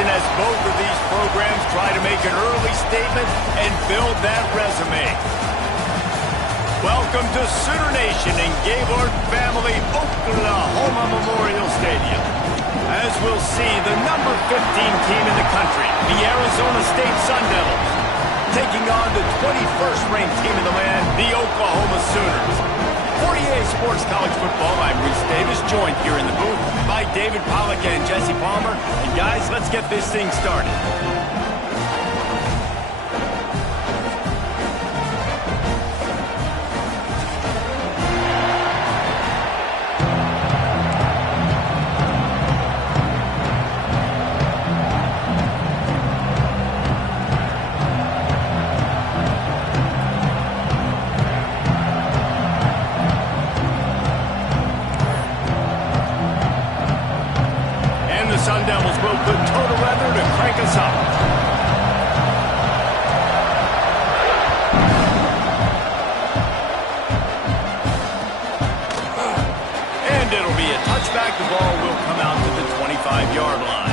season as both of these programs try to make an early statement and build that resume. Welcome to Sooner Nation in Gaylord Family Oklahoma Memorial Stadium. As we'll see, the number 15 team in the country, the Arizona State Sun Devils, taking on the 21st ranked team in the land, the Oklahoma Sooners. For EA Sports College Football, I'm Reese Davis, joined here in the booth by David Pollack and Jesse Palmer. And guys, let's get this thing started. Sun Devils will put total weather to crank us up. And it'll be a touchback. The ball will come out to the 25-yard line.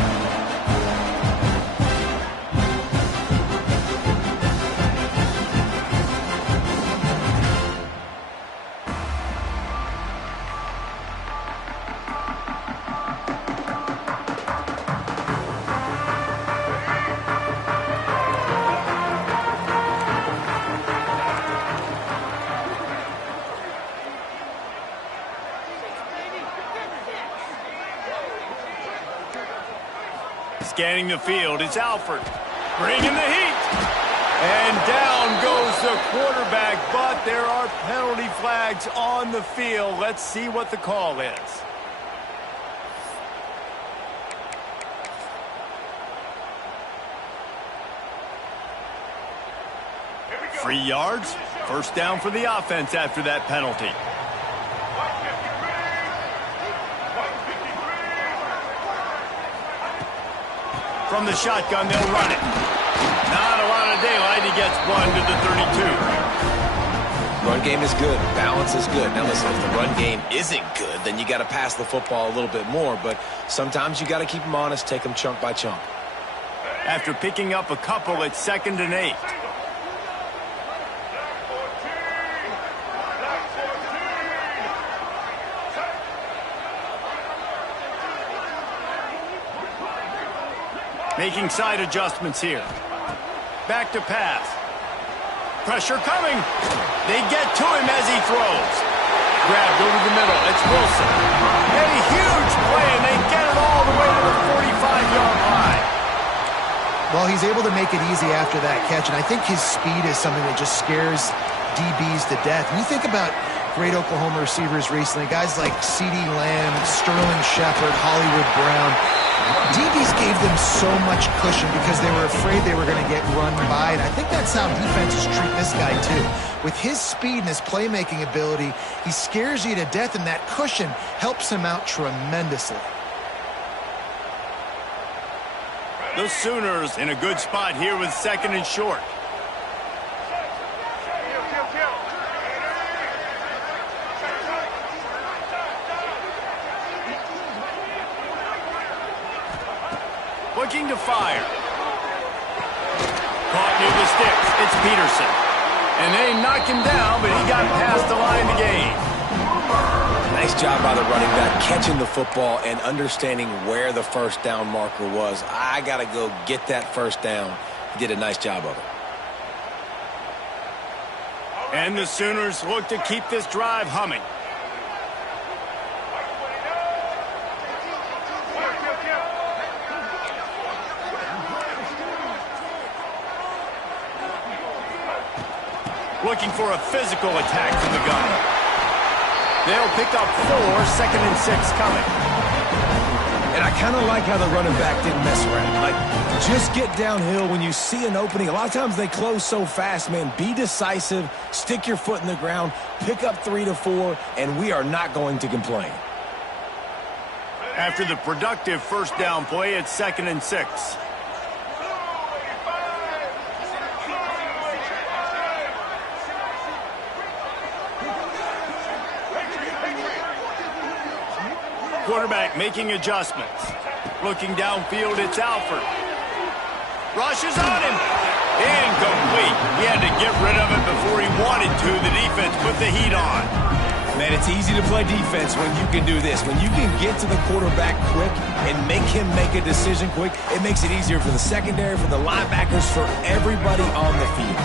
Scanning the field, it's Alford, bringing the heat. And down goes the quarterback, but there are penalty flags on the field. Let's see what the call is. 3 yards, first down for the offense after that penalty. From the shotgun, they'll run it. Not a lot of daylight. He gets one to the 32. Run game is good. Balance is good. Now listen, if the run game isn't good, then you got to pass the football a little bit more. But sometimes you got to keep them honest, take them chunk by chunk. After picking up a couple, it's 2nd and 8. Making side adjustments here. Back to pass. Pressure coming. They get to him as he throws. Grabbed over the middle. It's Wilson. A huge play, and they get it all the way to the 45-yard line. Well, he's able to make it easy after that catch, and I think his speed is something that just scares DBs to death. When you think about great Oklahoma receivers recently, guys like CeeDee Lamb, Sterling Shepard, Hollywood Brown, DBs gave them so much cushion because they were afraid they were going to get run by, and I think that's how defenses treat this guy too. With his speed and his playmaking ability, he scares you to death, and that cushion helps him out tremendously. The Sooners in a good spot here with 2nd and short. Looking to fire. Caught near the sticks. It's Peterson. And they knock him down, but he got past the line to gain. Nice job by the running back, catching the football and understanding where the first down marker was. I got to go get that first down. He did a nice job of it. And the Sooners look to keep this drive humming. Looking for a physical attack from the gun. They'll pick up 4, 2nd and 6 coming. And I kind of like how the running back didn't mess around. Like, just get downhill when you see an opening. A lot of times they close so fast, man. Be decisive, stick your foot in the ground, pick up 3 to 4, and we are not going to complain. After the productive first down play, it's 2nd and 6. Quarterback making adjustments. Looking downfield, it's Alford. Rushes on him. Incomplete. He had to get rid of it before he wanted to. The defense put the heat on. Man, it's easy to play defense when you can do this. When you can get to the quarterback quick and make him make a decision quick, it makes it easier for the secondary, for the linebackers, for everybody on the field.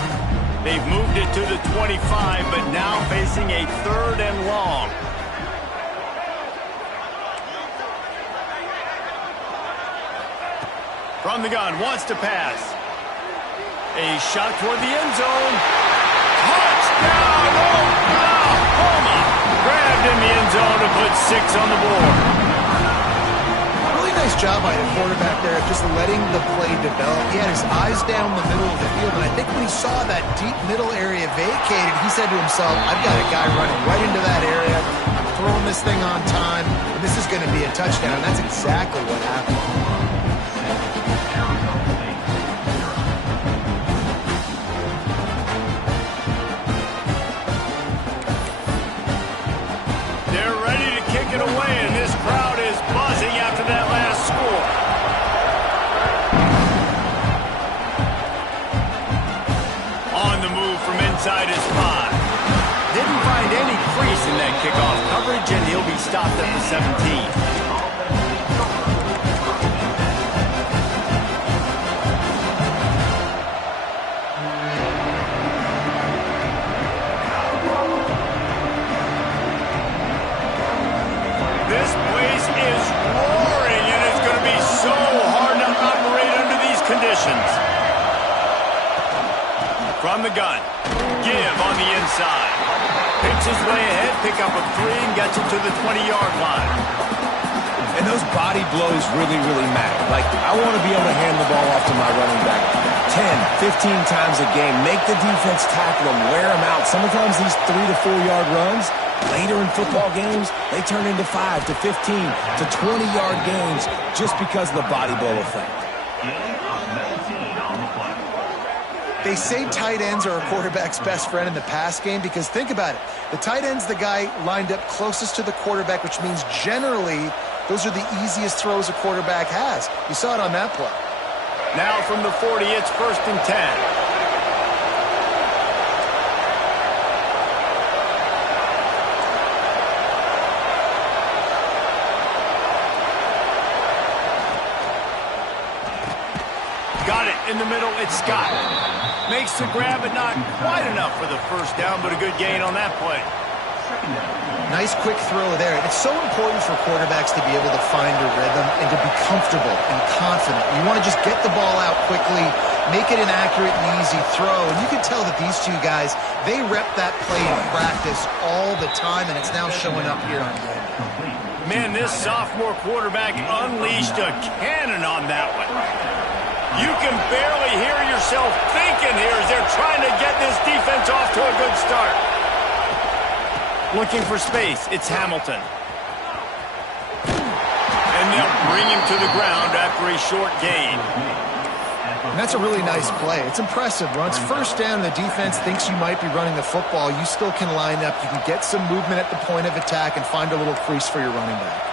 They've moved it to the 25, but now facing a 3rd and long. From the gun, wants to pass. A shot toward the end zone. Touchdown, Oklahoma! Grabbed in the end zone to put 6 on the board. Really nice job by the quarterback there of just letting the play develop. He had his eyes down the middle of the field, and I think when he saw that deep middle area vacated, he said to himself, I've got a guy running right into that area. I'm throwing this thing on time, and this is going to be a touchdown. And that's exactly what happened. It away, and this crowd is buzzing after that last score. On the move from inside his 5. Didn't find any crease in that kickoff coverage, and he'll be stopped at the 17. This place is roaring, and it's going to be so hard to operate under these conditions. From the gun, give on the inside. Picks his way ahead, pick up a 3, and gets it to the 20-yard line. And those body blows really, really matter. Like, I want to be able to hand the ball off to my running back 10, 15 times a game. Make the defense tackle them, wear them out. Sometimes these 3 to 4-yard runs, later in football games, they turn into 5 to 15 to 20-yard games just because of the body blow effect. They say tight ends are a quarterback's best friend in the pass game because think about it. The tight end's the guy lined up closest to the quarterback, which means generally those are the easiest throws a quarterback has. You saw it on that play. Now from the 40, it's 1st and 10. Got it in the middle, it's Scott. Makes the grab, but not quite enough for the 1st down, but a good gain on that play. Nice quick throw there. It's so important for quarterbacks to be able to find a rhythm and to be comfortable and confident. You want to just get the ball out quickly, make it an accurate and easy throw. And you can tell that these two guys, they rep that play in practice all the time, and it's now showing up here on game. Man, this sophomore quarterback unleashed a cannon on that one. You can barely hear yourself thinking here as they're trying to get this defense off to a good start. Looking for space, it's Hamilton. And they'll bring him to the ground after a short gain. And that's a really nice play. It's impressive. Once 1st down, the defense thinks you might be running the football. You still can line up. You can get some movement at the point of attack and find a little crease for your running back.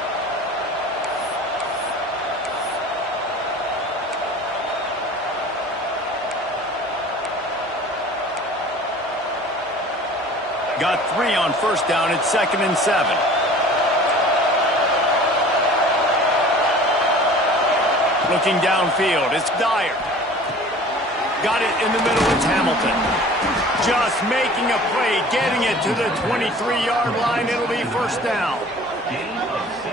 Got 3 on 1st down. It's 2nd and 7. Looking downfield, it's Dyer. Got it in the middle, it's Hamilton. Just making a play, getting it to the 23-yard line. It'll be 1st down.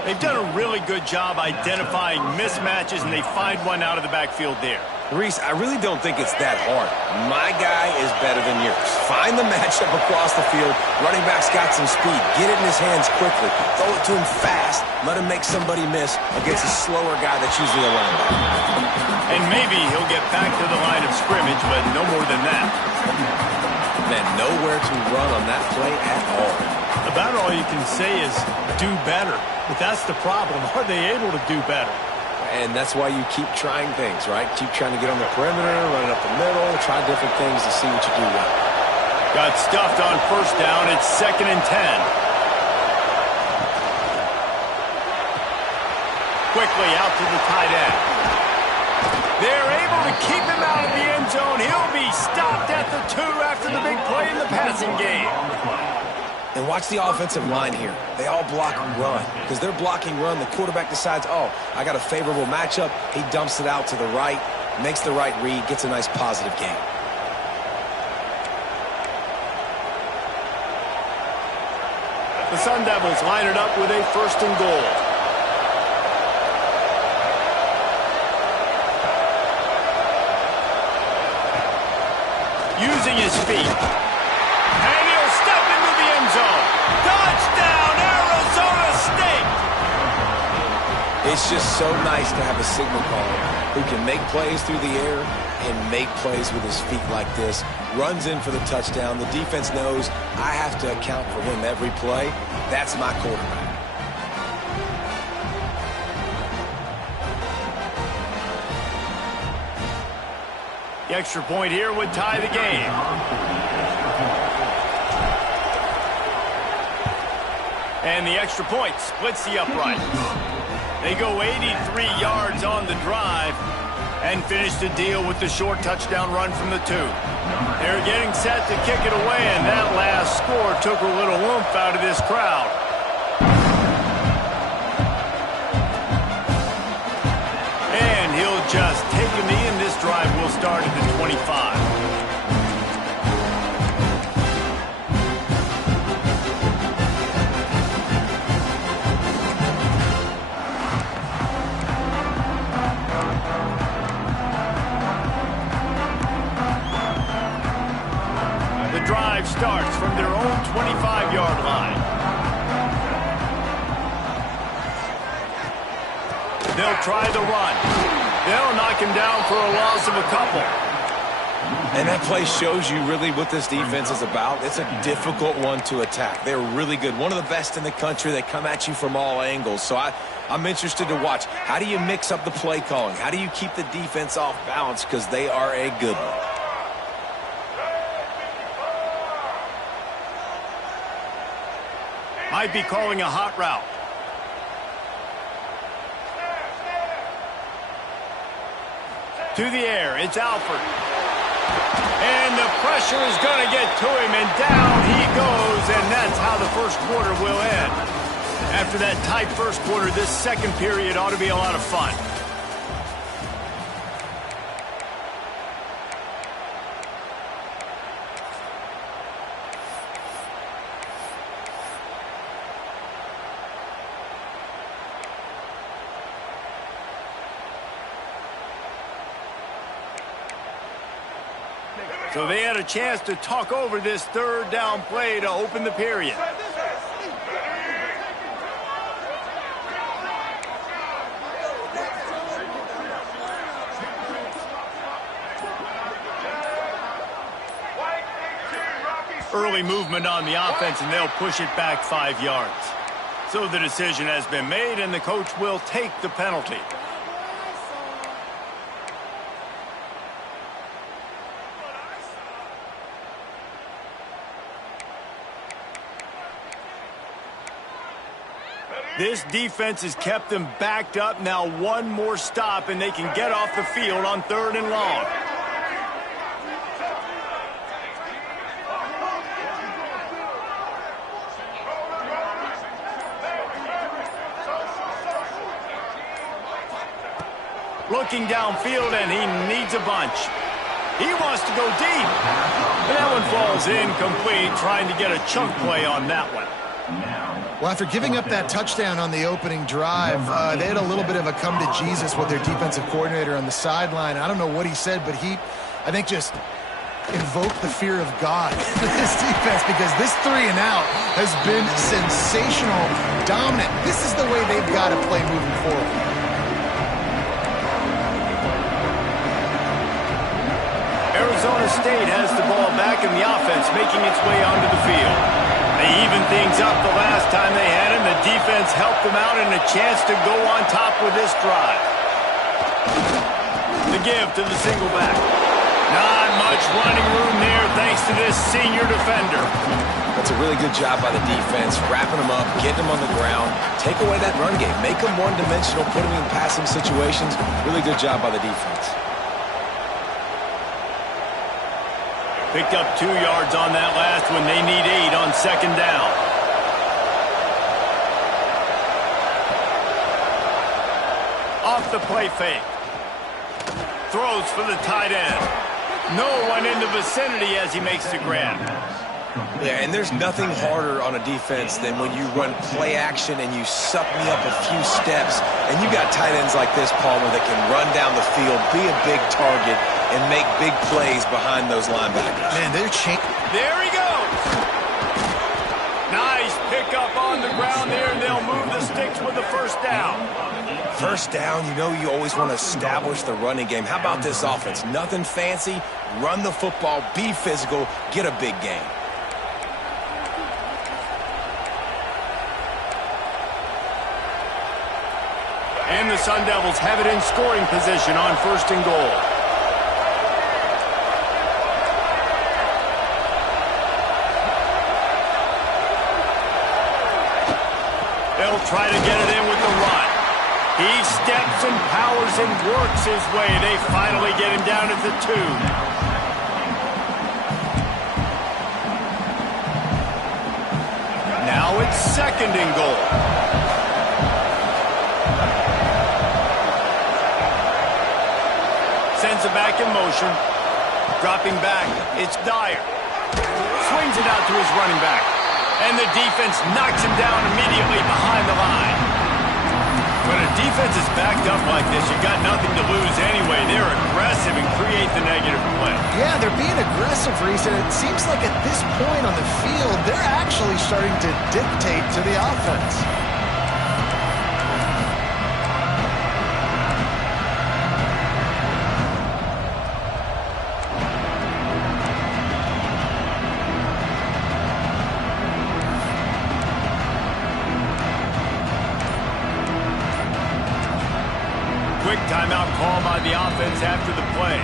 They've done a really good job identifying mismatches, and they find one out of the backfield there. Reese, I really don't think it's that hard. My guy is better than yours. Find the matchup across the field. Running back's got some speed. Get it in his hands quickly. Throw it to him fast. Let him make somebody miss against a slower guy that's usually a linebacker. And maybe he'll get back to the line of scrimmage, but no more than that. Man, nowhere to run on that play at all. About all you can say is do better. But that's the problem. Are they able to do better? And that's why you keep trying things, right? Keep trying to get on the perimeter, running up the middle, try different things to see what you do well. Got stuffed on 1st down. It's 2nd and 10. quickly out to the tight end. They're able to keep him out of the end zone. He'll be stopped at the 2 after the big play in the passing game. And watch the offensive line here. They all block run. Because they're blocking run, the quarterback decides, oh, I got a favorable matchup. He dumps it out to the right, makes the right read, gets a nice positive gain. The Sun Devils line it up with a 1st and goal. Using his feet. And he'll step into the end zone. Touchdown, Arizona State! It's just so nice to have a signal caller who can make plays through the air and make plays with his feet like this. Runs in for the touchdown. The defense knows I have to account for him every play. That's my quarterback. The extra point here would tie the game. And the extra point splits the uprights. They go 83 yards on the drive and finish the deal with the short touchdown run from the 2. They're getting set to kick it away, and that last score took a little oomph out of this crowd. And he'll just take a knee, and this drive will start at the 25. Drive starts from their own 25-yard line. They'll try the run. They'll knock him down for a loss of a couple. And that play shows you really what this defense is about. It's a difficult one to attack. They're really good. One of the best in the country. They come at you from all angles. So I'm interested to watch. How do you mix up the play calling? How do you keep the defense off balance? Because they are a good one. Might be calling a hot route. To the air, it's Alford. And the pressure is going to get to him, and down he goes, and that's how the first quarter will end. After that tight first quarter, this second period ought to be a lot of fun. So they had a chance to talk over this 3rd down play to open the period. Early movement on the offense, and they'll push it back 5 yards. So the decision has been made, and the coach will take the penalty. This defense has kept them backed up. Now one more stop, and they can get off the field on 3rd and long. Looking downfield, and he needs a bunch. He wants to go deep. And that one falls incomplete, trying to get a chunk play on that one. Well, after giving up that touchdown on the opening drive, they had a little bit of a come-to-Jesus with their defensive coordinator on the sideline. I don't know what he said, but he, I think, just invoked the fear of God in this defense, because this 3 and out has been sensational, dominant. This is the way they've got to play moving forward. Arizona State has the ball back in the offense, making its way onto the field. They evened things up the last time they had him. The defense helped them out, and a chance to go on top with this drive. The give to the single back. Not much running room there. thanks to this senior defender. That's a really good job by the defense, wrapping them up, getting them on the ground, take away that run game, make them one-dimensional, put them in passing situations. Really good job by the defense. Picked up 2 yards on that last one. They need 8 on second down. Off the play fake. Throws for the tight end. No one in the vicinity as he makes the grab. Yeah, and there's nothing harder on a defense than when you run play action and you suck me up a few steps, and you got tight ends like this, Palmer, that can run down the field, be a big target, and make big plays behind those linebackers. Man, they're there he goes. Nice pickup on the ground there, and they'll move the sticks with the first down. First down, you know you always want to establish the running game. How about this offense? Nothing fancy. Run the football, be physical, get a big gain. And the Sun Devils have it in scoring position on first and goal. They'll try to get it in with the run. He steps and powers and works his way. They finally get him down at the 2. Now it's second and goal. Sends it back in motion. Dropping back, it's Dyer. Swings it out to his running back. And the defense knocks him down immediately behind the line. When a defense is backed up like this, you got nothing to lose anyway. They're aggressive and create the negative play. Yeah, they're being aggressive, Reese, and it seems like at this point on the field, they're actually starting to dictate to the offense. Quick timeout call by the offense after the play.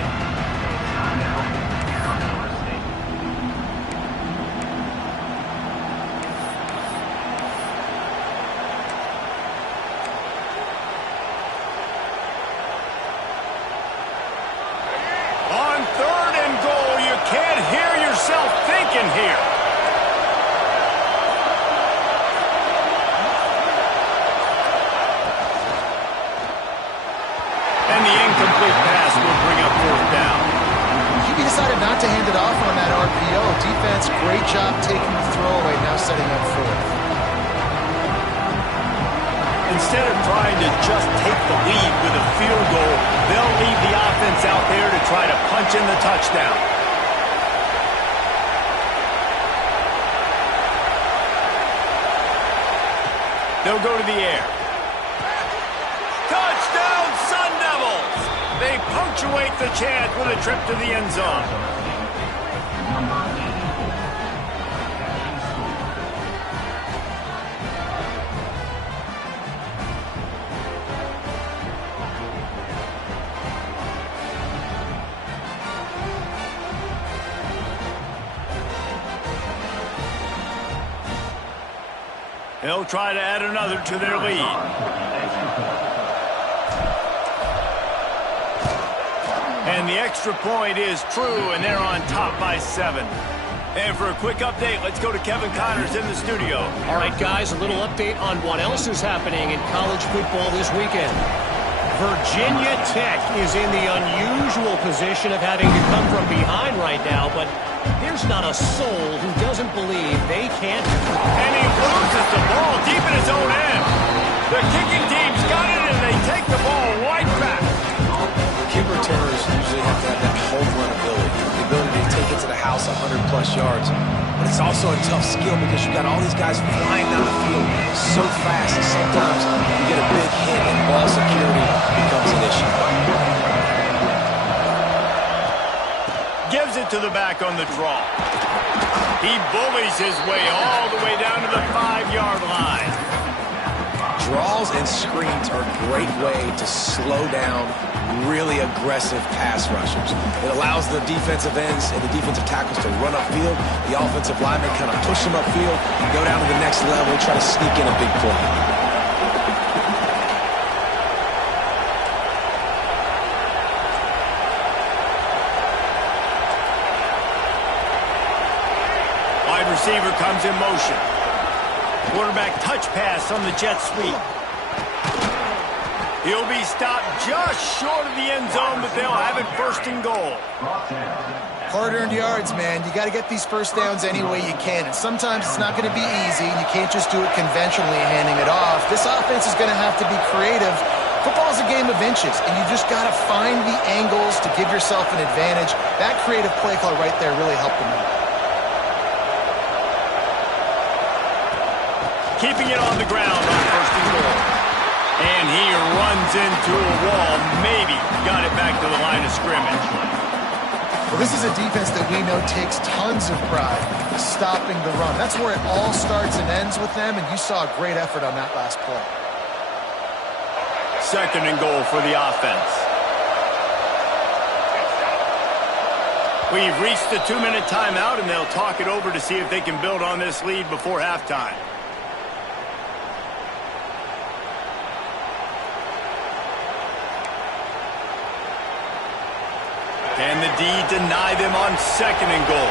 On third and goal, you can't hear yourself thinking here. Decided not to hand it off on that RPO. Defense, great job taking the throwaway, now setting up fourth. Instead of trying to just take the lead with a field goal, they'll leave the offense out there to try to punch in the touchdown. They'll go to the air. Touchdown, Sun Devils! They punctuate the chant with a trip to the end zone. They'll try to add another to their lead. And the extra point is true, and they're on top by 7. And for a quick update, let's go to Kevin Connors in the studio. All right, guys, a little update on what else is happening in college football this weekend. Virginia Tech is in the unusual position of having to come from behind right now, but there's not a soul who doesn't believe they can't. And he loses the ball deep in his own end. The kicking team's got it, and they take the ball right back. Kick returners usually have to have that home run ability, the ability to take it to the house 100-plus yards. But it's also a tough skill because you've got all these guys flying down the field so fast, and sometimes you get a big hit and ball security becomes an issue. Gives it to the back on the draw. He bullies his way all the way down to the 5-yard line. Draws and screens are a great way to slow down really aggressive pass rushers. It allows the defensive ends and the defensive tackles to run upfield. The offensive linemen kind of push them upfield and go down to the next level, try to sneak in a big play. Receiver comes in motion. Quarterback touch pass on the jet sweep. He'll be stopped just short of the end zone, but they'll have it first and goal. Hard-earned yards, man. You got to get these first downs any way you can, and sometimes it's not going to be easy, and you can't just do it conventionally handing it off. This offense is going to have to be creative. Football is a game of inches, and you just got to find the angles to give yourself an advantage. That creative play call right there really helped them out. Keeping it on the ground on first and goal. And he runs into a wall. Maybe got it back to the line of scrimmage. Well, this is a defense that we know takes tons of pride stopping the run. That's where it all starts and ends with them, and you saw a great effort on that last play. Second and goal for the offense. We've reached the 2-minute timeout, and they'll talk it over to see if they can build on this lead before halftime. Can the D deny them on second and goal?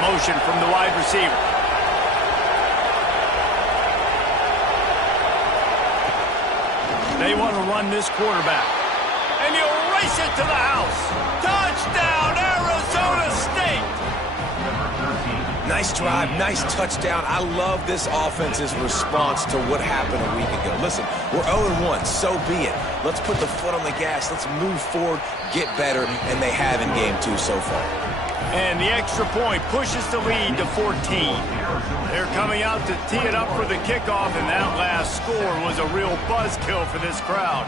Motion from the wide receiver. They want to run this quarterback. And he'll race it to the house. Touchdown, Arizona State! Nice drive, nice touchdown. I love this offense's response to what happened a week ago. Listen, we're 0-1, so be it. Let's put the foot on the gas. Let's move forward, get better, and they have in Game 2 so far. And the extra point pushes the lead to 14. They're coming out to tee it up for the kickoff, and that last score was a real buzzkill for this crowd.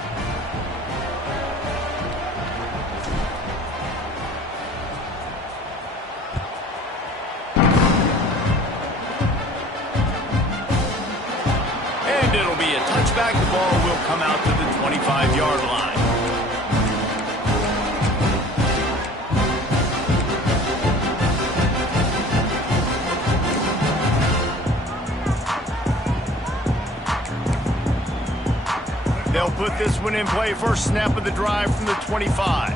It'll be a touchback. The ball will come out to the 25-yard line. They'll put this one in play. First snap of the drive from the 25.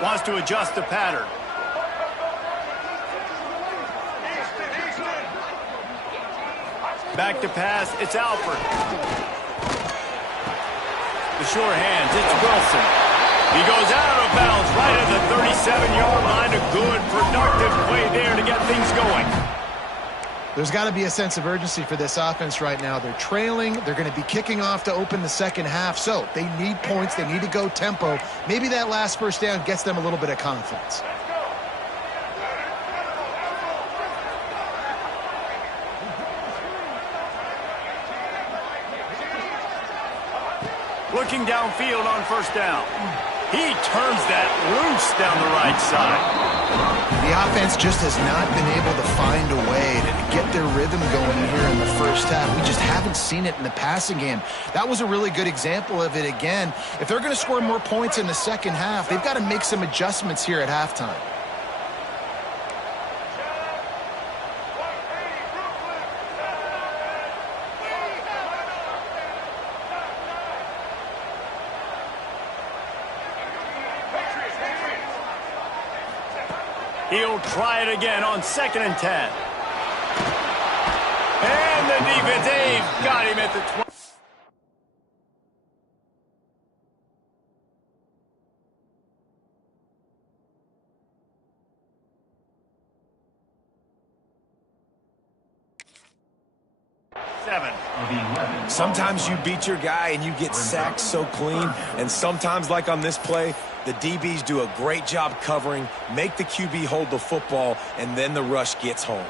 Wants to adjust the pattern. Back to pass, it's Alford. The sure hands, it's Wilson. He goes out of bounds right at the 37-yard line. A good, productive play there to get things going. There's got to be a sense of urgency for this offense right now. They're trailing. They're going to be kicking off to open the second half. So they need points. They need to go tempo. Maybe that last first down gets them a little bit of confidence. Looking downfield on first down. He turns that loose down the right side. The offense just has not been able to find a way to get their rhythm going here in the first half. We just haven't seen it in the passing game. That was a really good example of it again. If they're going to score more points in the second half, they've got to make some adjustments here at halftime. He'll try it again on 2nd and 10. And the defense, they've got him at the 20. Sometimes you beat your guy and you get sacked so clean, and sometimes, like on this play, the DBs do a great job covering, make the QB hold the football, and then the rush gets home.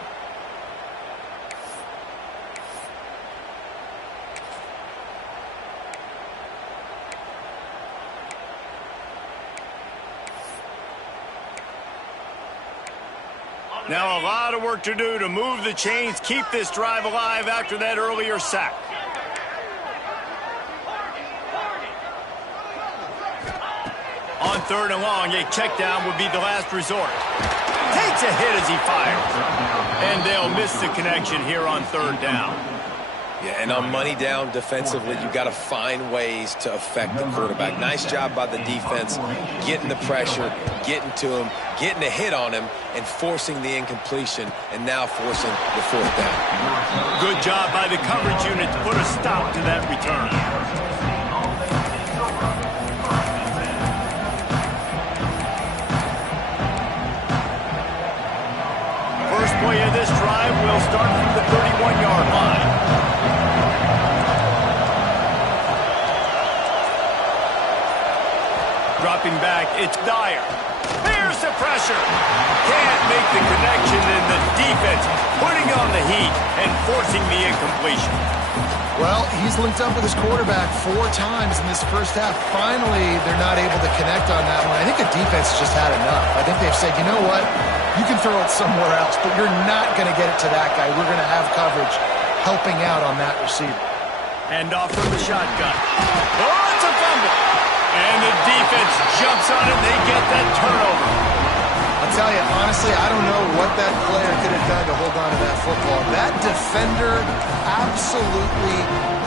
Now a lot of work to do to move the chains, keep this drive alive after that earlier sack. On 3rd and long, a check down would be the last resort. Takes a hit as he fires. And they'll miss the connection here on 3rd down. Yeah, and on money down defensively, you got to find ways to affect the quarterback. Nice job by the defense, getting the pressure, getting to him, getting a hit on him, and forcing the incompletion, and now forcing the 4th down. Good job by the coverage unit to put a stop to that return. First play of this drive will start from the 31-yard line. Dropping back, it's Dyer. Here's the pressure. Can't make the connection, and the defense putting on the heat and forcing the incompletion. Well, he's linked up with his quarterback 4 times in this first half. Finally, they're not able to connect on that one. I think the defense just had enough. I think they've said, you know what? You can throw it somewhere else, but you're not going to get it to that guy. We're going to have coverage helping out on that receiver. Hand off from the shotgun. Oh, it's a fumble. And the defense jumps on it. They get that turnover. I'll tell you, honestly, I don't know what that player could have done to hold on to that football. That defender absolutely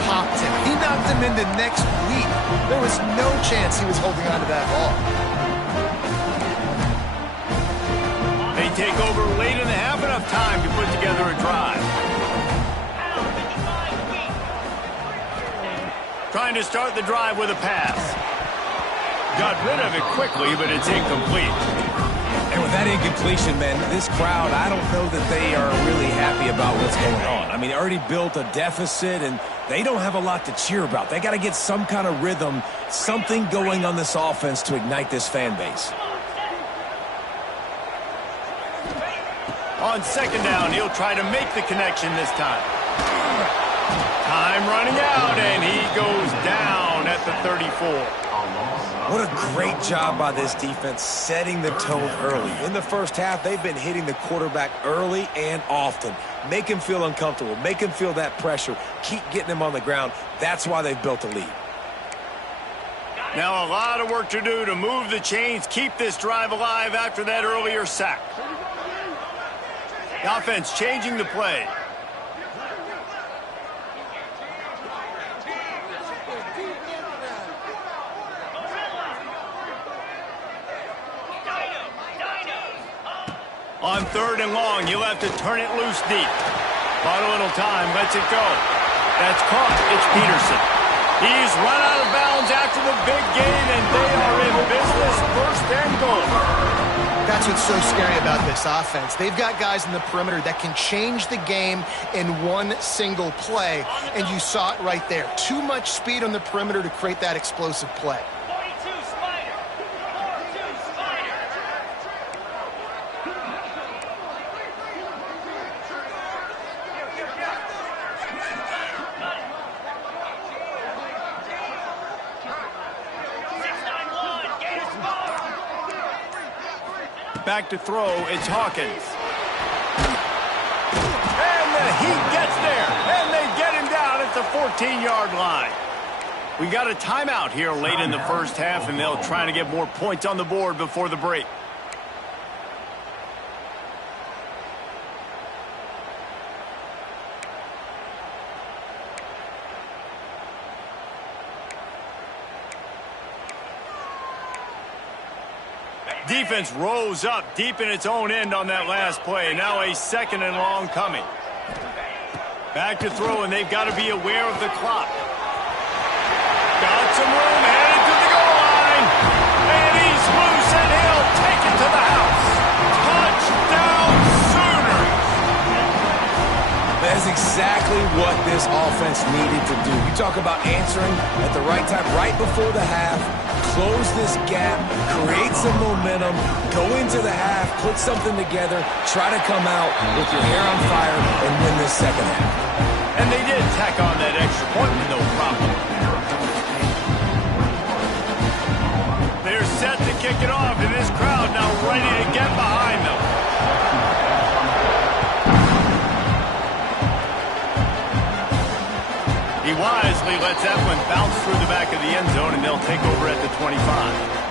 popped him. He knocked him into next week. There was no chance he was holding on to that ball. They take over late in the half, enough time to put together a drive. Trying to start the drive with a pass. Got rid of it quickly, but it's incomplete. And with that incompletion, man, this crowd, I don't know that they are really happy about what's going on. I mean, they already built a deficit, and they don't have a lot to cheer about. They got to get some kind of rhythm, something going on this offense to ignite this fan base. On 2nd down, he'll try to make the connection this time. Time running out, and he goes down at the 34. What a great job by this defense setting the tone early. In the first half, they've been hitting the quarterback early and often. Make him feel uncomfortable. Make him feel that pressure. Keep getting him on the ground. That's why they've built a lead. Now a lot of work to do to move the chains, keep this drive alive after that earlier sack. The offense changing the play. On 3rd and long, you'll have to turn it loose deep. Bought a little time, lets it go. That's caught. It's Peterson. He's run out of bounds after the big gain, and they are in business, 1st and goal. That's what's so scary about this offense. They've got guys in the perimeter that can change the game in one single play, and you saw it right there. Too much speed on the perimeter to create that explosive play. Back to throw, it's Hawkins. And the Heat gets there, and they get him down at the 14-yard line. We got a timeout here late in the first half, and they'll try to get more points on the board before the break. Defense rose up deep in its own end on that last play. Now a 2nd and long coming. Back to throw, and they've got to be aware of the clock. Got some room, headed to the goal line. And he's loose, and he'll take it to the house. Touchdown Sooners! That's exactly what this offense needed to do. You talk about answering at the right time, right before the half. Close this gap, create some momentum, go into the half, put something together, try to come out with your hair on fire and win this 2nd half. And they did tack on that extra point with no problem. They're set to kick it off, and this crowd now ready to get behind them. He wisely lets that one bounce through the back of the end zone, and they'll take over at the 25.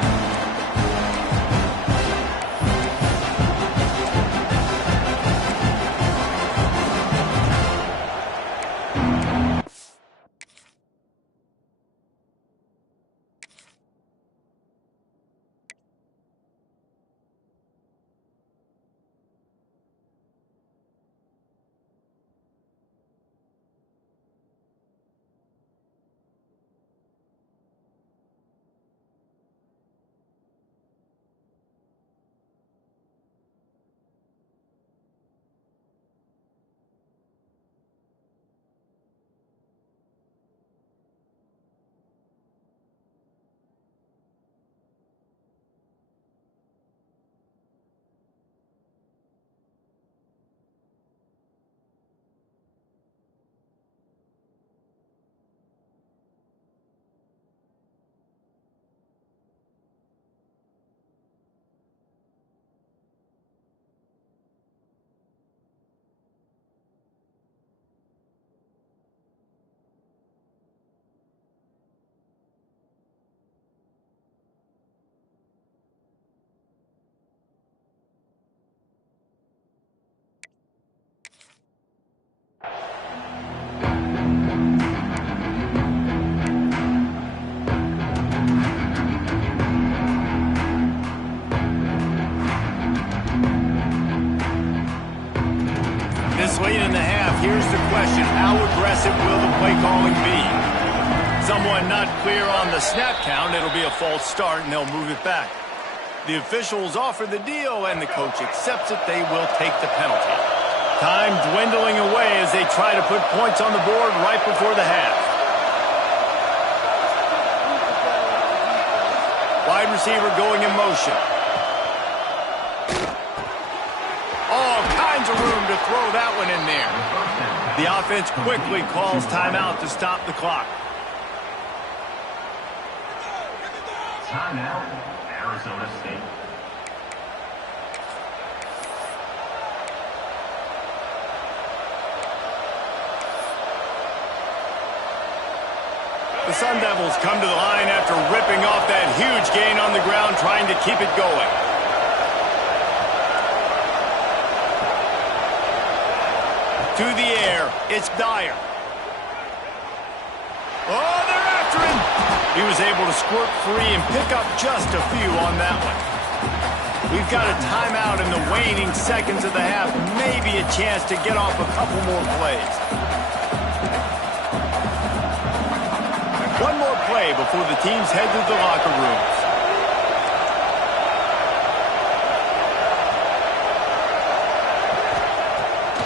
Late in the half, here's the question. How aggressive will the play calling be? Someone not clear on the snap count. It'll be a false start, and they'll move it back. The officials offer the deal, and the coach accepts it. They will take the penalty. Time dwindling away as they try to put points on the board right before the half. Wide receiver going in motion. Of room to throw that one in there. The offense quickly calls timeout to stop the clock. Timeout, Arizona State. The Sun Devils come to the line after ripping off that huge gain on the ground, trying to keep it going. To the air, it's Dyer. Oh, they're after him! He was able to squirt free and pick up just a few on that one. We've got a timeout in the waning seconds of the half. Maybe a chance to get off a couple more plays. One more play before the teams head to the locker rooms.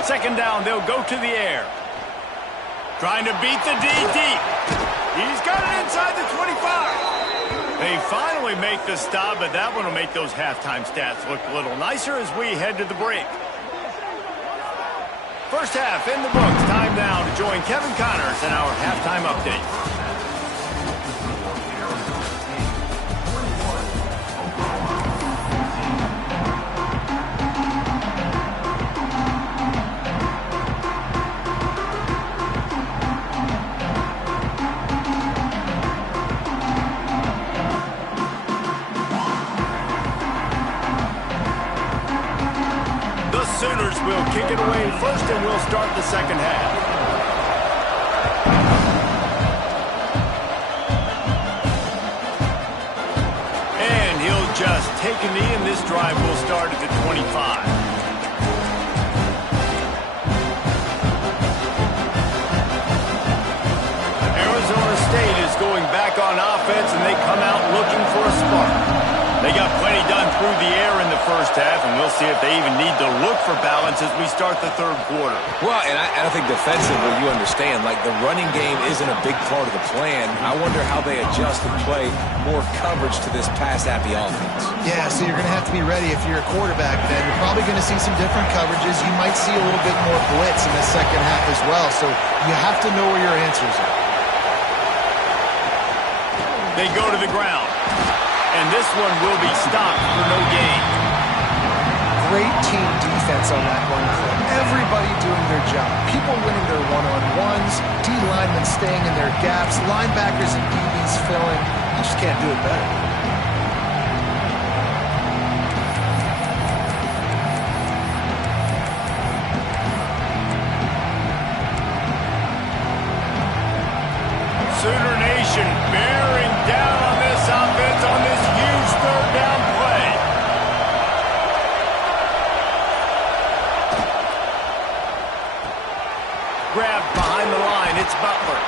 Second down, they'll go to the air. Trying to beat the D deep. He's got it inside the 25. They finally make the stop, but that one will make those halftime stats look a little nicer as we head to the break. First half in the books. Time now to join Kevin Connors in our halftime update. Sooners will kick it away first, and we'll start the second half. And he'll just take a knee, and this drive will start at the 25. Arizona State is going back on offense, and they come out looking for a spark. They got plenty done through the air in the first half, and we'll see if they even need to look for balance as we start the third quarter. Well, and I think defensively, you understand, like the running game isn't a big part of the plan. I wonder how they adjust and play more coverage to this pass-happy offense. Yeah, so you're going to have to be ready if you're a quarterback then. You're probably going to see some different coverages. You might see a little bit more blitz in the second half as well, so you have to know where your answers are. They go to the ground. And this one will be stopped for no gain. Great team defense on that one play. Everybody doing their job. People winning their one-on-ones. linemen staying in their gaps, linebackers and DBs filling. You just can't do it better. Sooner Nation bearing down on this offense on this huge third down play. Grabbed behind the line, it's Butler.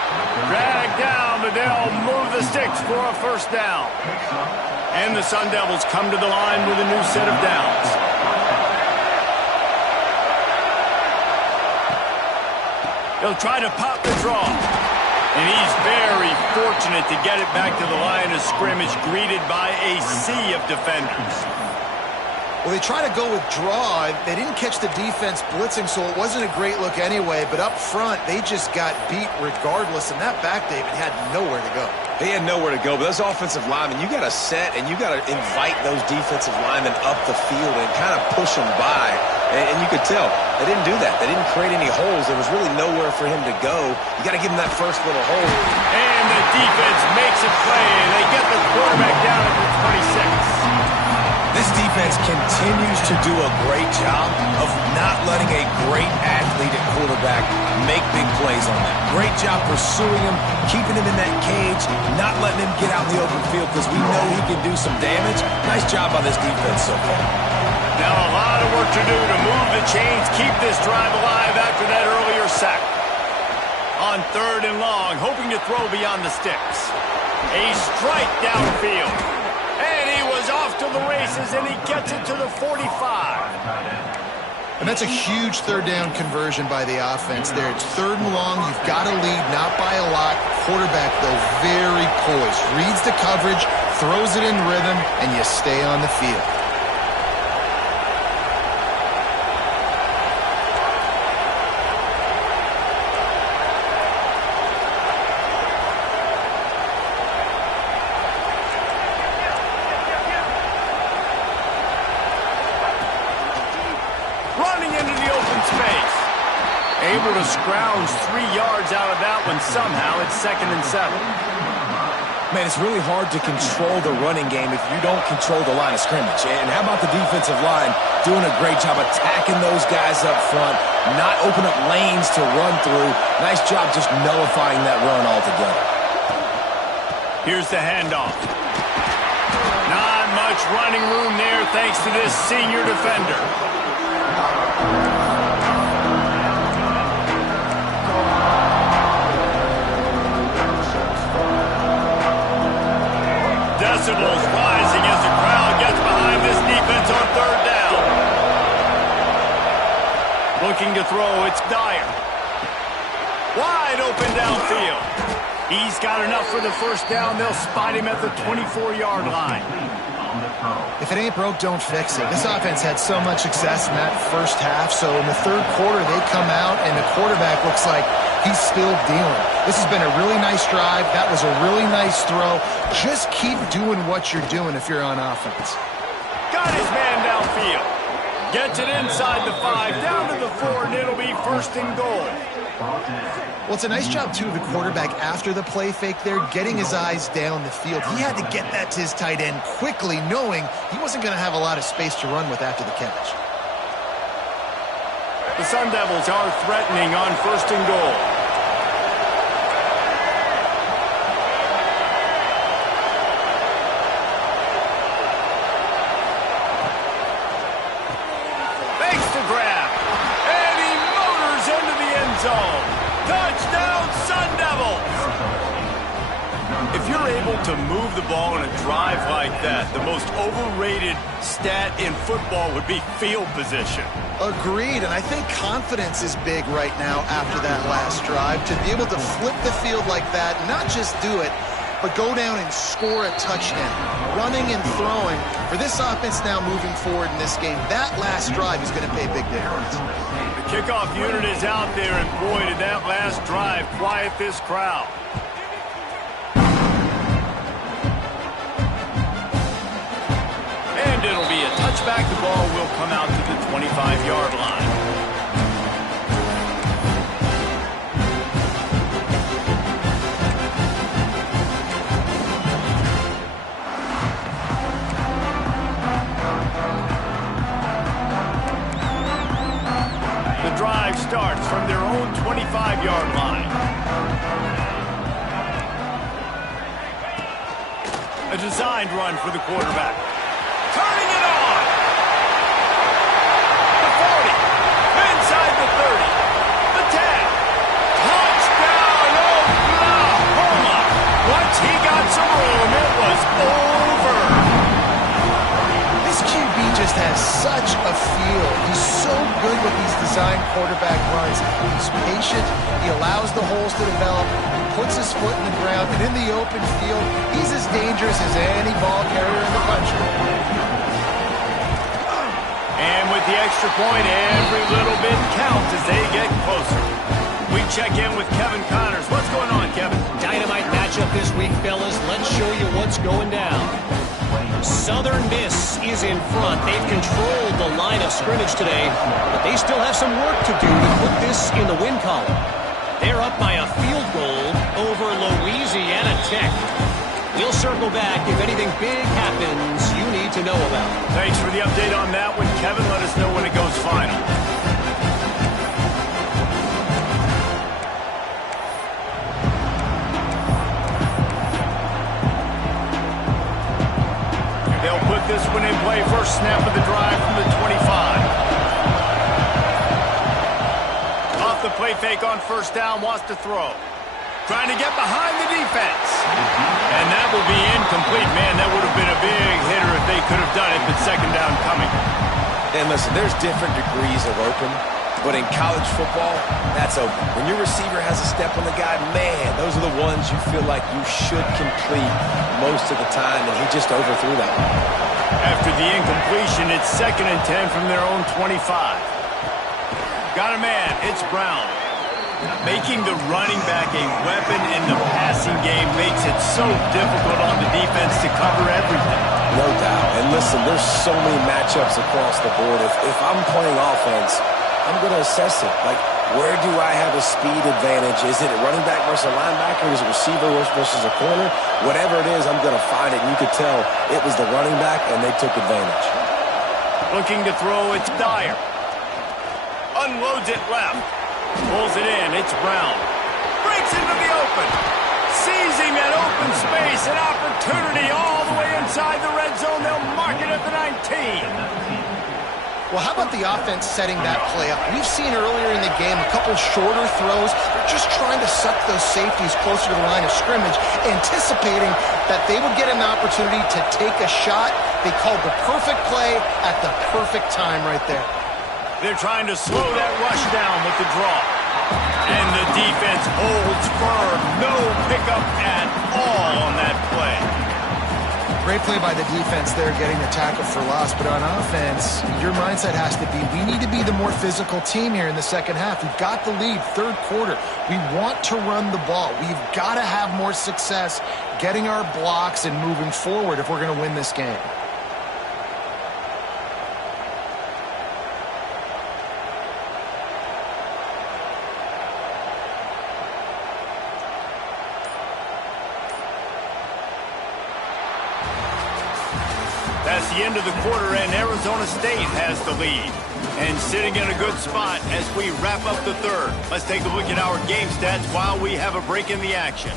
Dragged down, but they'll move the sticks for a first down. And the Sun Devils come to the line with a new set of downs. They'll try to pop the draw. And he's very fortunate to get it back to the line of scrimmage, greeted by a sea of defenders. Well, they try to go with draw. They didn't catch the defense blitzing, so it wasn't a great look anyway. But up front, they just got beat regardless. And that back, David, had nowhere to go. They had nowhere to go, but those offensive linemen, you got to set and you got to invite those defensive linemen up the field and kind of push them by. And you could tell they didn't do that. They didn't create any holes. There was really nowhere for him to go. You got to give him that first little hole. And the defense makes a play. They get the quarterback down at the 26. This defense continues to do a great job of not letting a great athlete at quarterback make big plays on them. Great job pursuing him, keeping him in that cage, not letting him get out in the open field because we know he can do some damage. Nice job by this defense so far. Now a lot of work to do to move the chains, keep this drive alive after that earlier sack. On third and long, hoping to throw beyond the sticks. A strike downfield. And he was off to the races, and he gets it to the 45. And that's a huge third down conversion by the offense there. It's third and long. You've got to lead, not by a lot. Quarterback, though, very poised. Reads the coverage, throws it in rhythm, and you stay on the field. Able to scrounge 3 yards out of that one somehow. It's 2nd and 7. Man, it's really hard to control the running game if you don't control the line of scrimmage. And how about the defensive line doing a great job attacking those guys up front, not open up lanes to run through. Nice job just nullifying that run altogether. Here's the handoff. Not much running room there thanks to this senior defender. Decibels rising as the crowd gets behind this defense on third down. Looking to throw, it's Dyer. Wide open downfield. He's got enough for the first down. They'll spot him at the 24-yard line. If it ain't broke, don't fix it. This offense had so much success in that first half, so in the third quarter they come out and the quarterback looks like he's still dealing. This has been a really nice drive. That was a really nice throw. Just keep doing what you're doing if you're on offense. Got his man downfield. Gets it inside the 5, down to the 4, and it'll be 1st and goal. Well, it's a nice job, too, of the quarterback after the play fake there, getting his eyes down the field. He had to get that to his tight end quickly, knowing he wasn't going to have a lot of space to run with after the catch. The Sun Devils are threatening on 1st and goal. Thanks to grab. And he motors into the end zone. Touchdown, Sun Devils! If you're able to move the ball in a drive like that, the most overrated stat in football would be field position. Agreed, and I think confidence is big right now after that last drive. To be able to flip the field like that, not just do it, but go down and score a touchdown. Running and throwing. For this offense now moving forward in this game, that last drive is going to pay big dividends. The kickoff unit is out there, and boy, did that last drive quiet this crowd. And it'll be a touchback. The ball will come out to the 25-yard line. 25-yard line. A designed run for the quarterback. Turning it on. The 40. Inside the 30. The 10. Touchdown, Oklahoma. Once he got some room, it was over. This QB just has such a feel. He's so good with these design quarterback runs. He's patient. He allows the holes to develop. He puts his foot in the ground. And in the open field, he's as dangerous as any ball carrier in the country. And with the extra point, every little bit counts as they get closer. We check in with Kevin Connors. What's going on, Kevin? Dynamite matchup this week, fellas. Let's show you what's going down. Southern Miss is in front. They've controlled the line of scrimmage today, but they still have some work to do to put this in the win column. They're up by a field goal over Louisiana Tech. We'll circle back if anything big happens you need to know about. Thanks for the update on that one, Kevin. Let us know when it goes final. They'll put this one in play. First snap of the drive from the 25. Off the play fake on first down, wants to throw. Trying to get behind the defense. And that will be incomplete. Man, that would have been a big hitter if they could have done it, but second down coming. And listen, there's different degrees of open, but in college football, that's open. When your receiver has a step on the guy, man, those are the ones you feel like you should complete most of the time, and he just overthrew that one. After the incompletion, it's 2nd and 10 from their own 25. Got a man, it's Brown. Making the running back a weapon in the passing game makes it so difficult on the defense to cover everything. No doubt. And listen, there's so many matchups across the board. If I'm playing offense, I'm going to assess it. Like, where do I have a speed advantage? Is it a running back versus a linebacker? Is it a receiver versus a corner? Whatever it is, I'm going to find it. And you could tell it was the running back, and they took advantage. Looking to throw, it's Dyer. Unloads it left. Pulls it in, it's Brown. Breaks into the open. Seizing that open space, an opportunity all the way inside the red zone. They'll mark it at the 19. Well, how about the offense setting that play up? We've seen earlier in the game a couple shorter throws. They're just trying to suck those safeties closer to the line of scrimmage, anticipating that they would get an opportunity to take a shot. They called the perfect play at the perfect time right there. They're trying to slow that rush down with the draw. And the defense holds firm. No pickup at all on that play. Great play by the defense there, getting the tackle for loss. But on offense, your mindset has to be, we need to be the more physical team here in the second half. We've got the lead, third quarter. We want to run the ball. We've got to have more success getting our blocks and moving forward if we're going to win this game. That's the end of the quarter, and Arizona State has the lead. And sitting in a good spot as we wrap up the third. Let's take a look at our game stats while we have a break in the action.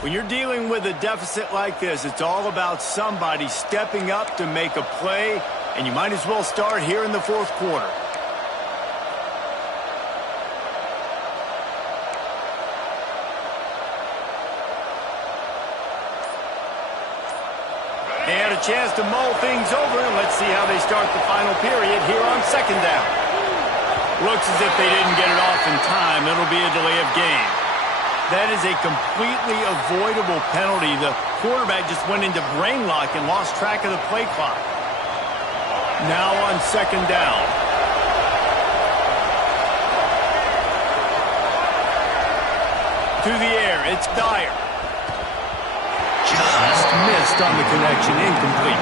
When you're dealing with a deficit like this, it's all about somebody stepping up to make a play, and you might as well start here in the fourth quarter. And a chance to mull things over, and let's see how they start the final period here on second down. Looks as if they didn't get it off in time. It'll be a delay of game. That is a completely avoidable penalty. The quarterback just went into brain lock and lost track of the play clock. Now on second down. To the air, it's Dyer. Just missed on the connection, incomplete.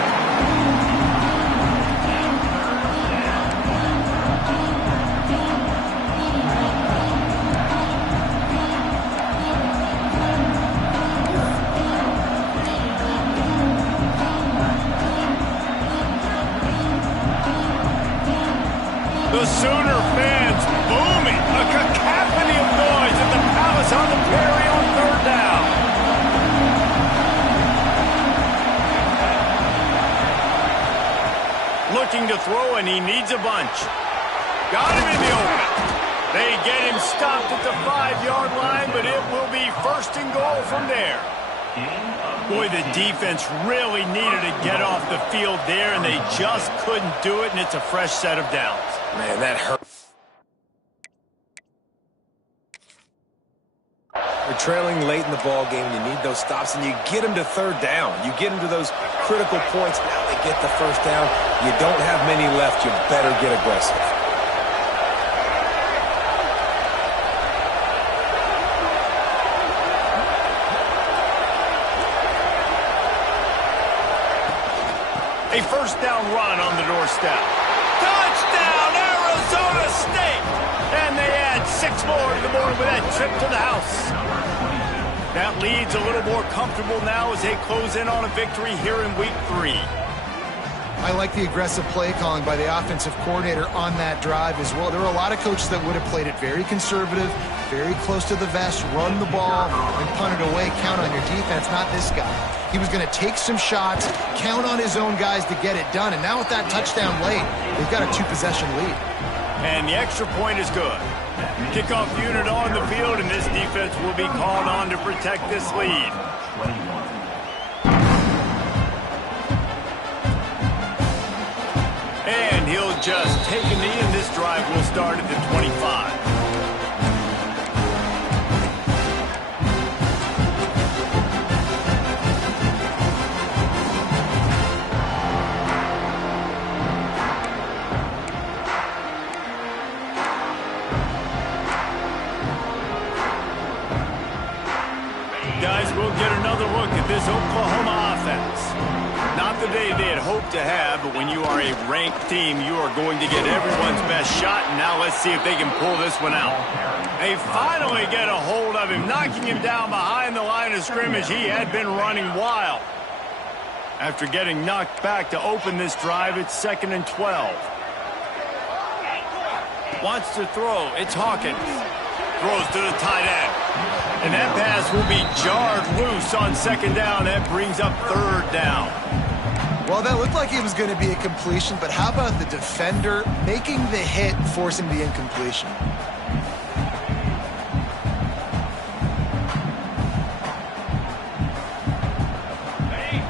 The Sooner fans booming, a cacophony of noise and he needs a bunch. Got him in the open. They get him stopped at the 5-yard line, but it will be first and goal from there. Boy, the defense really needed to get off the field there, and they just couldn't do it, and it's a fresh set of downs. Man, that hurt. You're trailing late in the ball game. You need those stops, and you get them to third down. You get them to those critical points. Now they get the first down. You don't have many left. You better get aggressive. A first down run on the doorstep. Touchdown, Arizona State! And they add 6 more to the board with that trip to the house. That lead's a little more comfortable now as they close in on a victory here in week 3. I like the aggressive play calling by the offensive coordinator on that drive as well. There were a lot of coaches that would have played it very conservative, very close to the vest, run the ball, and punt it away. Count on your defense, not this guy. He was going to take some shots, count on his own guys to get it done. And now with that touchdown late, they've got a 2-possession lead. And the extra point is good. Kickoff unit on the field, and this defense will be called on to protect this lead. And he'll just take a knee, and this drive will start at the 25. Guys, we'll get another look at this Oklahoma offense. Not the day they had hoped to have, but when you are a ranked team, you are going to get everyone's best shot, and now let's see if they can pull this one out. They finally get a hold of him, knocking him down behind the line of scrimmage. He had been running wild. After getting knocked back to open this drive, it's 2nd and 12. Wants to throw. It's Hawkins. Throws to the tight end. And that pass will be jarred loose on 2nd down. That brings up 3rd down. Well, that looked like it was going to be a completion, but how about the defender making the hit and forcing the incompletion?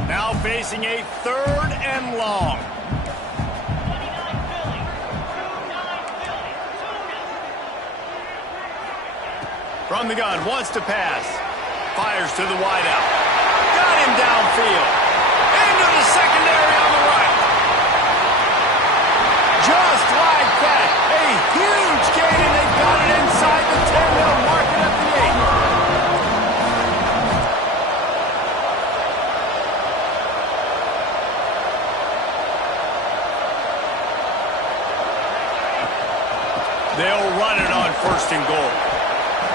Now facing a 3rd and long. From the gun, wants to pass. Fires to the wideout. Got him downfield. Into the secondary on the right. Just like that. A huge gain, and they got it inside the 10. They'll mark it at the 8. They'll run it on 1st and goal.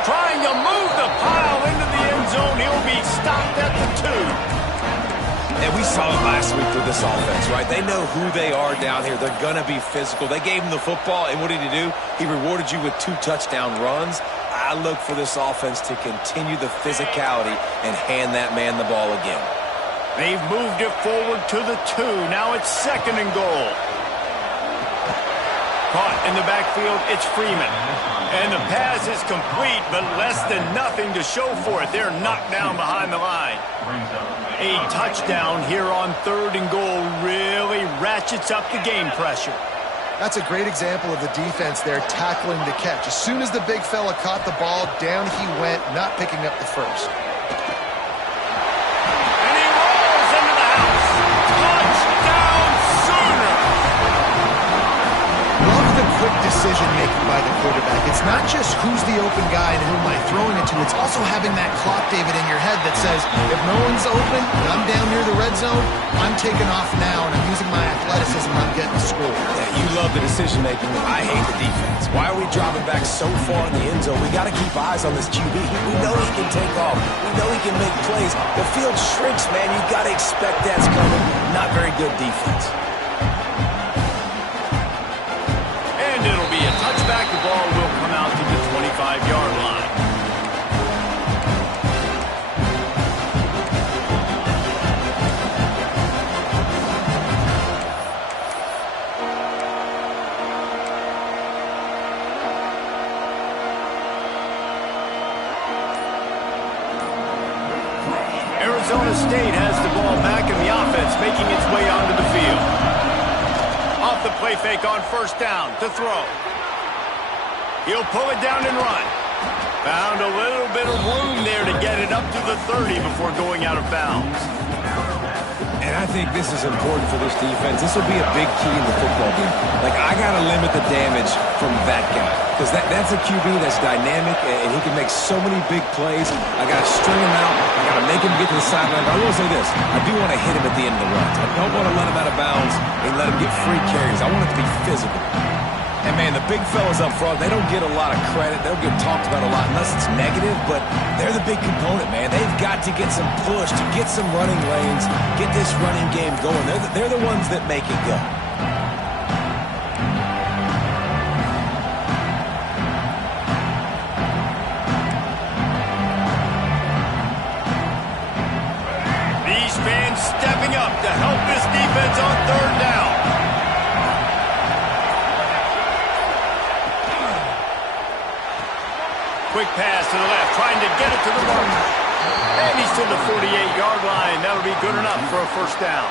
Trying to move the pile into the end zone. He'll be stopped at the 2. And we saw it last week with this offense, right? They know who they are down here. They're going to be physical. They gave him the football, and what did he do? He rewarded you with 2 touchdown runs. I look for this offense to continue the physicality and hand that man the ball again. They've moved it forward to the 2. Now it's 2nd and goal. Caught in the backfield, it's Freeman. And the pass is complete, but less than nothing to show for it. They're knocked down behind the line. A touchdown here on 3rd and goal really ratchets up the game pressure. That's a great example of the defense there tackling the catch. As soon as the big fella caught the ball, down he went, not picking up the first. And he rolls into the house. Touchdown Sooner! Love the quick decision-making by the quarterback. It's not just who's the open guy and who am I throwing it to. It's also having that clock, David, in your head that says, if no one's open and I'm down near the red zone, I'm taking off now and I'm using my athleticism and I'm getting the score. Yeah, you love the decision-making. I hate the defense. Why are we dropping back so far in the end zone? We got to keep eyes on this QB. We know he can take off. We know he can make plays. The field shrinks, man. You got to expect that's coming. Not very good defense. And it'll be a touchback. The ball will come out to the 25-yard line. Arizona State has the ball back and the offense making its way onto the field. Off the play fake on first down to throw. He'll pull it down and run. Found a little bit of room there to get it up to the 30 before going out of bounds. And I think this is important for this defense. This will be a big key in the football game. Like, I got to limit the damage from that guy. Because that's a QB that's dynamic, and he can make so many big plays. I got to string him out. I got to make him get to the sideline. I will say this. I do want to hit him at the end of the runs. I don't want to let him out of bounds and let him get free carries. I want it to be physical. And, man, the big fellas up front, they don't get a lot of credit. They don't get talked about a lot unless it's negative, but they're the big component, man. They've got to get some push, to get some running lanes, get this running game going. They're the ones that make it go. These fans stepping up to help this defense on third down. Quick pass to the left, trying to get it to the mark. And he's to the 48-yard line. That'll be good enough for a first down.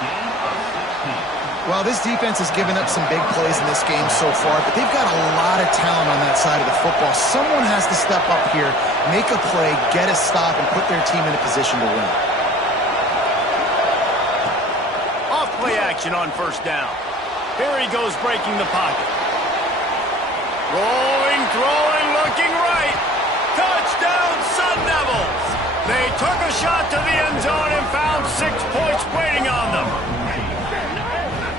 Well, this defense has given up some big plays in this game so far, but they've got a lot of talent on that side of the football. Someone has to step up here, make a play, get a stop, and put their team in a position to win. Off play action on first down. Here he goes breaking the pocket. Rolling, throwing, looking right. Touchdown, Sun Devils! They took a shot to the end zone and found 6 points waiting on them.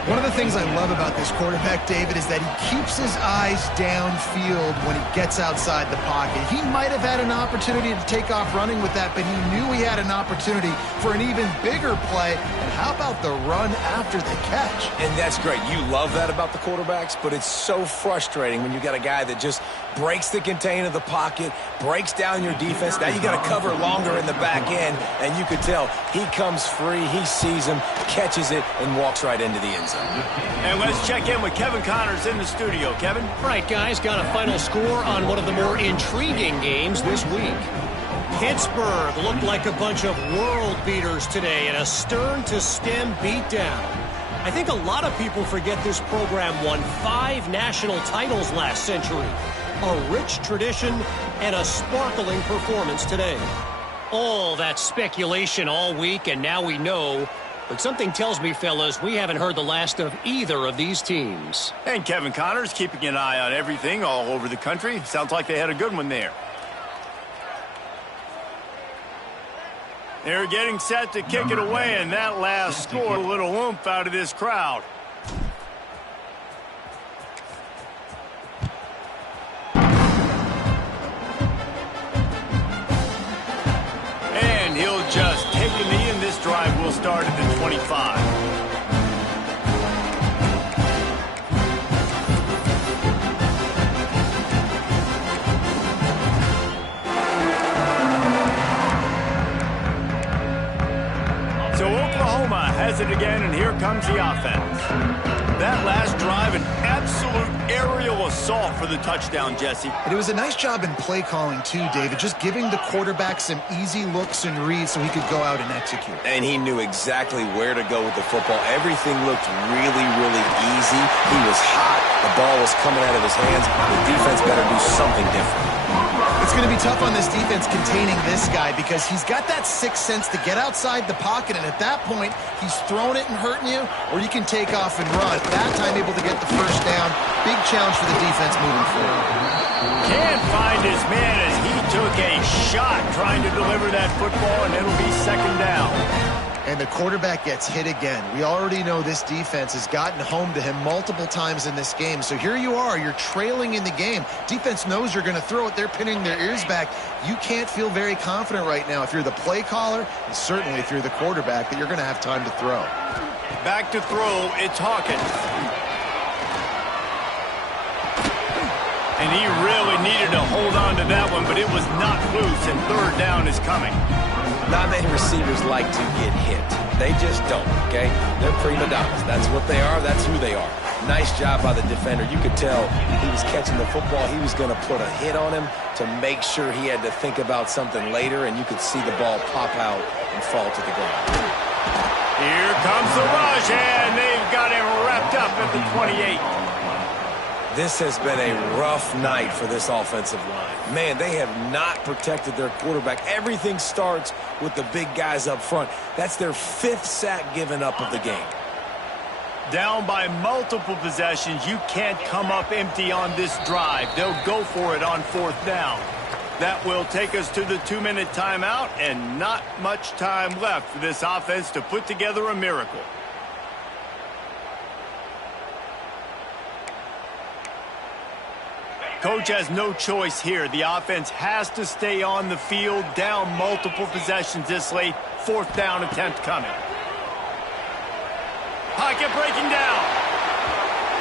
One of the things I love about this quarterback, David, is that he keeps his eyes downfield when he gets outside the pocket. He might have had an opportunity to take off running with that, but he knew he had an opportunity for an even bigger play. And how about the run after the catch? And that's great. You love that about the quarterbacks, but it's so frustrating when you got a guy that just breaks the contain of the pocket, breaks down your defense. Now you got to cover longer in the back end, and you could tell he comes free, he sees him, catches it, and walks right into the end zone. And let's check in with Kevin Connors in the studio. Kevin? Right, guys, got a final score on one of the more intriguing games this week. Pittsburgh looked like a bunch of world beaters today in a stern-to-stem beatdown. I think a lot of people forget this program won 5 national titles last century. A rich tradition and a sparkling performance today. All that speculation all week, and now we know. But something tells me, fellas, we haven't heard the last of either of these teams. And Kevin Connors keeping an eye on everything all over the country. Sounds like they had a good one there. They're getting set to kick it away, and that last scored a little oomph out of this crowd. And he'll just take a knee, and this drive will start at the 25. So Oklahoma has it again, and here comes the offense. That last drive, an absolute aerial assault for the touchdown, Jesse. And it was a nice job in play calling, too, David, just giving the quarterback some easy looks and reads so he could go out and execute. And he knew exactly where to go with the football. Everything looked really, really easy. He was hot. The ball was coming out of his hands. The defense better do something different. It's going to be tough on this defense containing this guy because he's got that sixth sense to get outside the pocket, and at that point, he's throwing it and hurting you, or you can take off and run. That time able to get the first down. Big challenge for the defense moving forward. Can't find his man as he took a shot trying to deliver that football, and it'll be second down. And the quarterback gets hit again. We already know this defense has gotten home to him multiple times in this game. So here you are, you're trailing in the game. Defense knows you're going to throw it. They're pinning their ears back. You can't feel very confident right now if you're the play caller, and certainly if you're the quarterback, that you're going to have time to throw. Back to throw, it's Hawkins. And he really needed to hold on to that one, but it was not loose, and third down is coming. Not many receivers like to get hit. They just don't, okay? They're prima donnas. That's what they are. That's who they are. Nice job by the defender. You could tell he was catching the football. He was going to put a hit on him to make sure he had to think about something later, and you could see the ball pop out and fall to the ground. Here comes the rush, and they've got him wrapped up at the 28. This has been a rough night for this offensive line. Man, they have not protected their quarterback. Everything starts with the big guys up front. That's their 5th sack given up of the game. Down by multiple possessions, you can't come up empty on this drive. They'll go for it on 4th down. That will take us to the 2-minute timeout, and not much time left for this offense to put together a miracle. Coach has no choice here. The offense has to stay on the field, down multiple possessions this late. 4th down attempt coming. Pocket breaking down.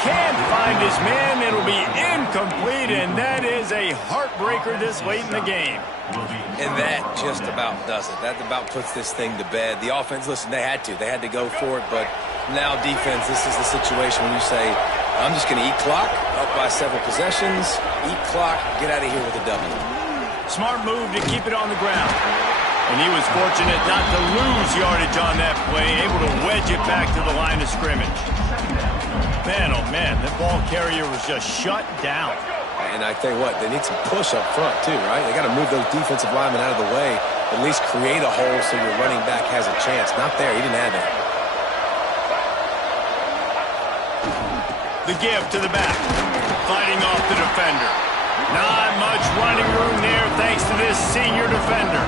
Can't find his man. It'll be incomplete, and that is a heartbreaker this late in the game. And that just about does it. That about puts this thing to bed. The offense, listen, they had to go for it, but now defense, this is the situation where you say, I'm just going to eat clock, up by several possessions, eat clock, get out of here with a W. Smart move to keep it on the ground. And he was fortunate not to lose yardage on that play, able to wedge it back to the line of scrimmage. Man, oh man, that ball carrier was just shut down. And I tell you what, they need some push up front too, right? They got to move those defensive linemen out of the way, at least create a hole so your running back has a chance. Not there, he didn't have that. The give to the back, fighting off the defender. Not much running room there thanks to this senior defender.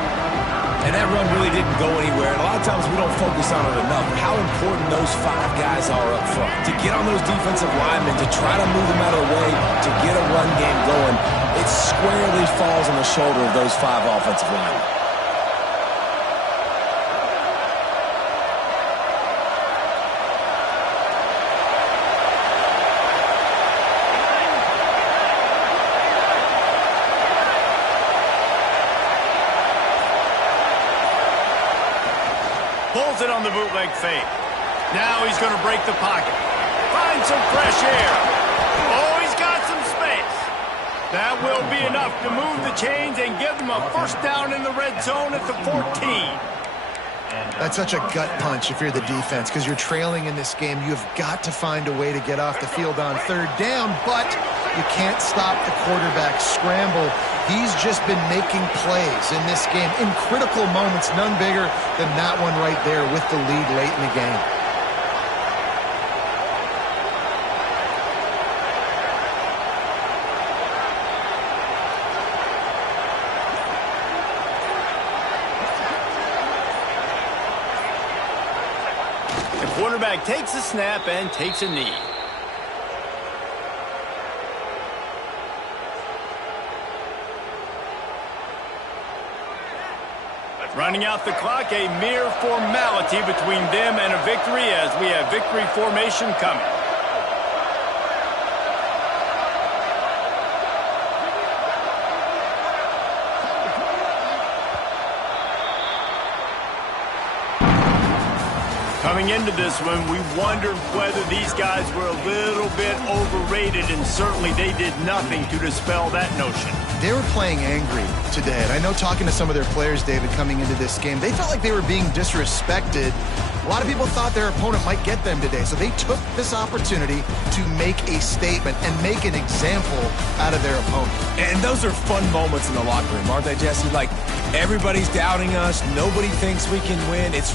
And that run really didn't go anywhere. And a lot of times we don't focus on it enough. How important those 5 guys are up front. To get on those defensive linemen, to try to move them out of the way, to get a run game going, it squarely falls on the shoulder of those 5 offensive linemen. Pulls it on the bootleg fake. Now he's going to break the pocket. Find some fresh air. Oh, he's got some space. That will be enough to move the chains and give them a 1st down in the red zone at the 14. That's such a gut punch if you're the defense, because you're trailing in this game. You've got to find a way to get off the field on 3rd down, but you can't stop the quarterback scramble. He's just been making plays in this game in critical moments, none bigger than that one right there with the lead late in the game. The quarterback takes a snap and takes a knee. Running out the clock, a mere formality between them and a victory as we have victory formation coming. Coming into this one, we wondered whether these guys were a little bit overrated, and certainly they did nothing to dispel that notion. They were playing angry today, and I know talking to some of their players, David, coming into this game, they felt like they were being disrespected. A lot of people thought their opponent might get them today, so they took this opportunity to make a statement and make an example out of their opponent. And those are fun moments in the locker room, aren't they, Jesse? Like, everybody's doubting us. Nobody thinks we can win. It's